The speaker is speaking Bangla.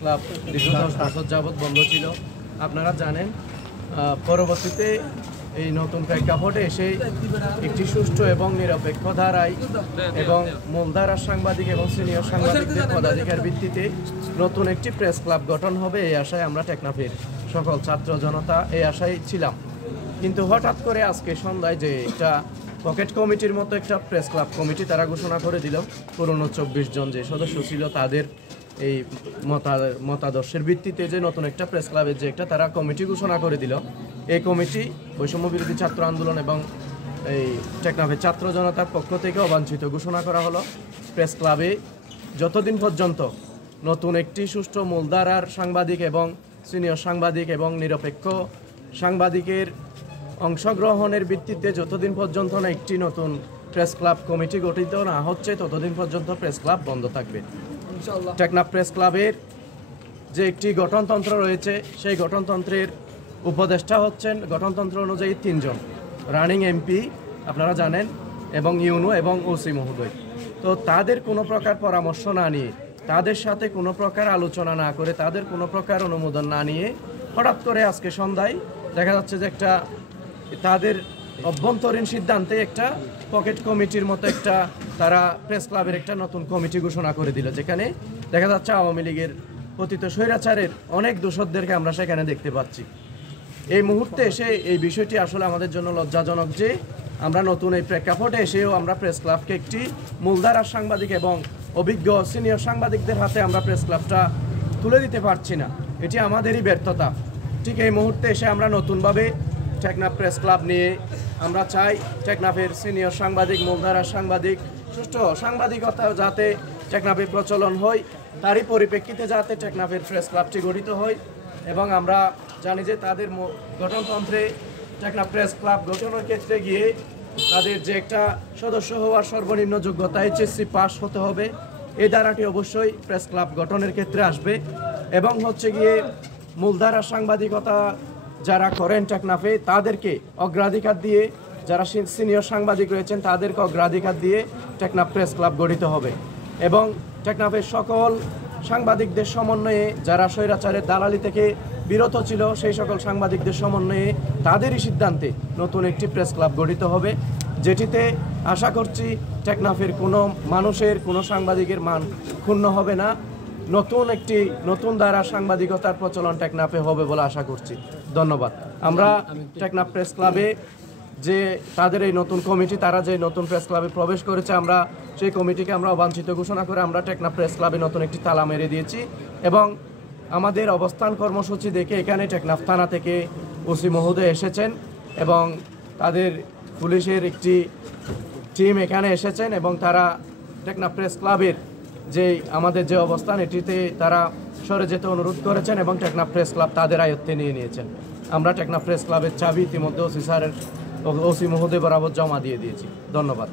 ক্লাব দীর্ঘ 10 বছর যাবৎ বন্ধ ছিল। আপনারা জানেন, পরবর্তীতে এই নতুন প্রেক্ষাপটে এসে একটি সুষ্ঠু এবং নিরপেক্ষ ধারায় এবং মূলধারার সাংবাদিক এবং সিনিয়র সাংবাদিকদের পদাধিকার ভিত্তিতে নতুন একটি প্রেস ক্লাব গঠন হবে, এই আশায় আমরা টেকনাফের সকল ছাত্র জনতা এই আশায় ছিলাম। কিন্তু হঠাৎ করে আজকে সন্ধ্যায় যে একটা পকেট কমিটির মতো একটা প্রেস ক্লাব কমিটি তারা ঘোষণা করে দিল, পুরনো 24 জন যে সদস্য ছিল তাদের এই মতাদর্শের ভিত্তিতে যে নতুন একটা প্রেস ক্লাবের যে একটা তারা কমিটি ঘোষণা করে দিল। এই কমিটি বৈষম্য বিরোধী ছাত্র আন্দোলন এবং এই টেকনাফের ছাত্র জনতার পক্ষ থেকে অবাঞ্ছিত ঘোষণা করা হলো, প্রেস ক্লাবে যতদিন পর্যন্ত নতুন একটি সুষ্ঠু মূলধারার সাংবাদিক এবং সিনিয়র সাংবাদিক এবং নিরপেক্ষ সাংবাদিকের অংশগ্রহণের ভিত্তিতে যতদিন পর্যন্ত না একটি নতুন প্রেস ক্লাব কমিটি গঠিত না হচ্ছে ততদিন পর্যন্ত প্রেস ক্লাব বন্ধ থাকবে। টেকনাফ প্রেস ক্লাবের যে একটি গঠনতন্ত্র রয়েছে, সেই গঠনতন্ত্রের উপদেষ্টা হচ্ছেন গঠনতন্ত্র অনুযায়ী 3 জন, রানিং এমপি আপনারা জানেন, এবং ইউনো এবং ওসি মহোদয়। তো তাদের কোনো প্রকার পরামর্শ না নিয়ে, তাদের সাথে কোনো প্রকার আলোচনা না করে, তাদের কোনো প্রকার অনুমোদন না নিয়ে হঠাৎ করে আজকে সন্ধ্যায় দেখা যাচ্ছে যে একটা তাদের অভ্যন্তরীণ সিদ্ধান্তে একটা পকেট কমিটির মতো একটা তারা প্রেস ক্লাবের একটা নতুন কমিটি ঘোষণা করে দিল, যেখানে দেখা যাচ্ছে আওয়ামী লীগের পতিত স্বৈরাচারের অনেক দোষরদেরকে আমরা সেখানে দেখতে পাচ্ছি। এই মুহূর্তে এসে এই বিষয়টি আসলে আমাদের জন্য লজ্জাজনক যে আমরা নতুন এই প্রেক্ষাপটে এসেও আমরা প্রেস ক্লাবকে একটি মূলধারার সাংবাদিক এবং অভিজ্ঞ সিনিয়র সাংবাদিকদের হাতে আমরা প্রেস ক্লাবটা তুলে দিতে পারছি না। এটি আমাদেরই ব্যর্থতা। ঠিক এই মুহূর্তে এসে আমরা নতুনভাবে টেকনাফ প্রেস ক্লাব নিয়ে আমরা চাই টেকনাফের সিনিয়র সাংবাদিক, মূলধারার সাংবাদিক, সুষ্ঠু সাংবাদিকতা যাতে টেকনাফে প্রচলন হয়, তারই পরিপ্রেক্ষিতে যাতে টেকনাফের প্রেস ক্লাবটি গঠিত হয়। এবং আমরা জানি যে তাদের গঠনতন্ত্রে টেকনাফ প্রেস ক্লাব গঠনের ক্ষেত্রে গিয়ে তাদের যে একটা সদস্য হওয়ার সর্বনিম্ন যোগ্যতা HSC পাস হতে হবে, এই ধারাটি অবশ্যই প্রেস ক্লাব গঠনের ক্ষেত্রে আসবে। এবং হচ্ছে গিয়ে মূলধারার সাংবাদিকতা যারা করেন টেকনাফে তাদেরকে অগ্রাধিকার দিয়ে, যারা সিনিয়র সাংবাদিক রয়েছেন তাদেরকে অগ্রাধিকার দিয়ে টেকনাফ প্রেস ক্লাব গঠিত হবে। এবং টেকনাফের সকল সাংবাদিকদের সমন্বয়ে, যারা স্বৈরাচারের দালালি থেকে বিরত ছিল সেই সকল সাংবাদিকদের সমন্বয়ে তাদেরই সিদ্ধান্তে নতুন একটি প্রেস ক্লাব গঠিত হবে, যেটিতে আশা করছি টেকনাফের কোনো মানুষের, কোনো সাংবাদিকের মান ক্ষুণ্ণ হবে না। নতুন ধারা সাংবাদিকতার প্রচলন টেকনাফে হবে বলে আশা করছি। ধন্যবাদ। আমরা টেকনাফ প্রেস ক্লাবে যে তাদের এই নতুন কমিটি, তারা যে নতুন প্রেস ক্লাবে প্রবেশ করেছে, আমরা সেই কমিটিকে আমরা অবাঞ্ছিত ঘোষণা করে আমরা টেকনাফ প্রেস ক্লাবে নতুন একটি তালা মেরে দিয়েছি। এবং আমাদের অবস্থান কর্মসূচি দেখে এখানে টেকনাফ থানা থেকে ওসি মহোদয় এসেছেন এবং তাদের পুলিশের একটি টিম এখানে এসেছেন এবং তারা টেকনাফ প্রেস ক্লাবের যে আমাদের যে অবস্থান এটিতে তারা সরে যেতে অনুরোধ করেছেন এবং টেকনাফ প্রেস ক্লাব তাদের আয়ত্তে নিয়ে নিয়েছেন। আমরা টেকনাফ প্রেস ক্লাবের চাবি ইতিমধ্যে ওসি মহোদয় বরাবর জমা দিয়ে দিয়েছি। ধন্যবাদ।